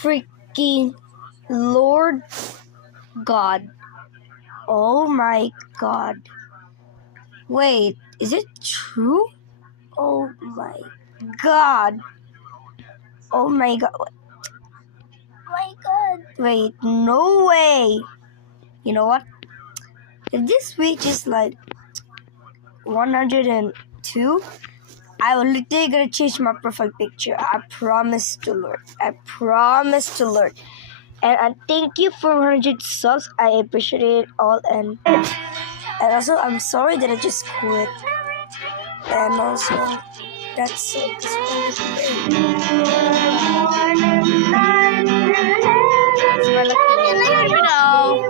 freaking Lord God. Oh my God. Wait, is it true? Oh my God. Oh my God. My God. Wait, no way. You know what? If this week is like 102, I will literally gonna change my profile picture. I promise to Lord. I promise to Lord. And I thank you for 100 subs. I appreciate it all. And also, I'm sorry that I just quit. And also, that's it. That's my lucky.